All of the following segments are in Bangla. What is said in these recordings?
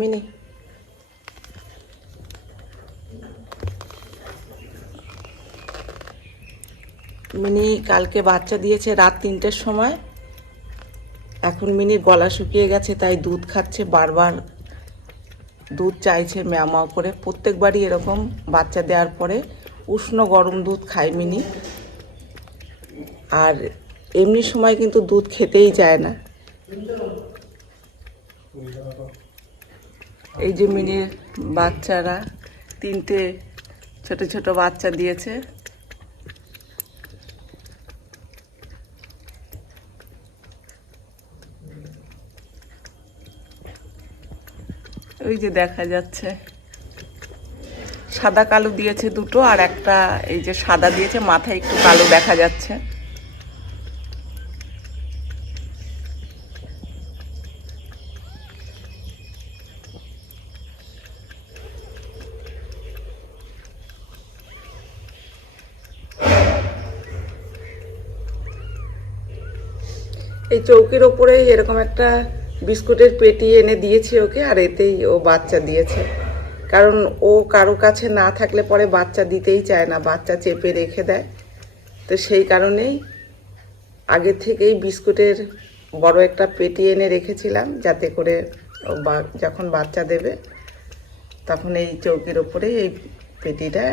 মিনি মিনি কালকে বাচ্চা দিয়েছে রাত 3টের সময়। এখন মিনির গলা শুকিয়ে গেছে, তাই দুধ খাচ্ছে, বারবার দুধ চাইছে ম্যাও ম্যাও করে। প্রত্যেকবারই এরকম বাচ্চা দেওয়ার পরে উষ্ণ গরম দুধ খায় মিনি, আর এমনি সময় কিন্তু দুধ খেতেই চায় না। এই যে মিনির বাচ্চারা 3টে ছোট ছোট বাচ্চা দিয়েছে। ওই যে দেখা যাচ্ছে সাদা কালো দিয়েছে দুটো, আর একটা এই যে সাদা দিয়েছে, মাথায় একটু কালো দেখা যাচ্ছে। এই চৌকির ওপরেই এরকম একটা বিস্কুটের পেটি এনে দিয়েছি ওকে, আর এতেই ও বাচ্চা দিয়েছে। কারণ ও কারো কাছে না থাকলে পরে বাচ্চা দিতেই চায় না, বাচ্চা চেপে রেখে দেয়। তো সেই কারণেই আগে থেকেই বিস্কুটের বড় একটা পেটি এনে রেখেছিলাম, যাতে করে ও যখন বাচ্চা দেবে তখন এই চৌকির ওপরে এই পেটিটা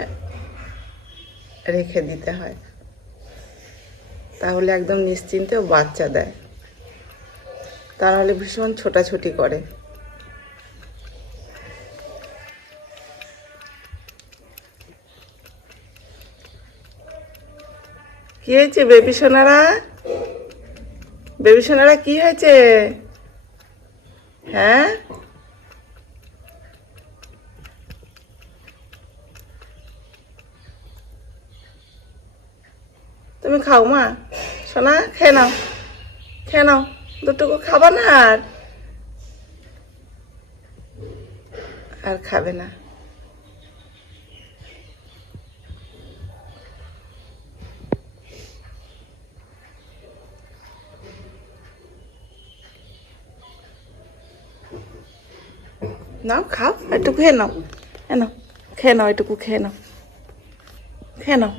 রেখে দিতে হয়, তাহলে একদম নিশ্চিন্তে ও বাচ্চা দেয়। তাহলে ভীষণ ছোটাছুটি করে। কি হয়েছে বেবি সোনারা? বেবি সোনারা কি হয়েছে? হ্যাঁ, তুমি খাও মা, সোনা খেয়ে নাও, খেয়ে নাও, দুটুকু খাবা না? আর খাবে না? নাও খাও, একটু খেয়ে নাও, এ নাও খেয়ে নাও, এটুকু খেয়ে নাও, খেয়ে নাও।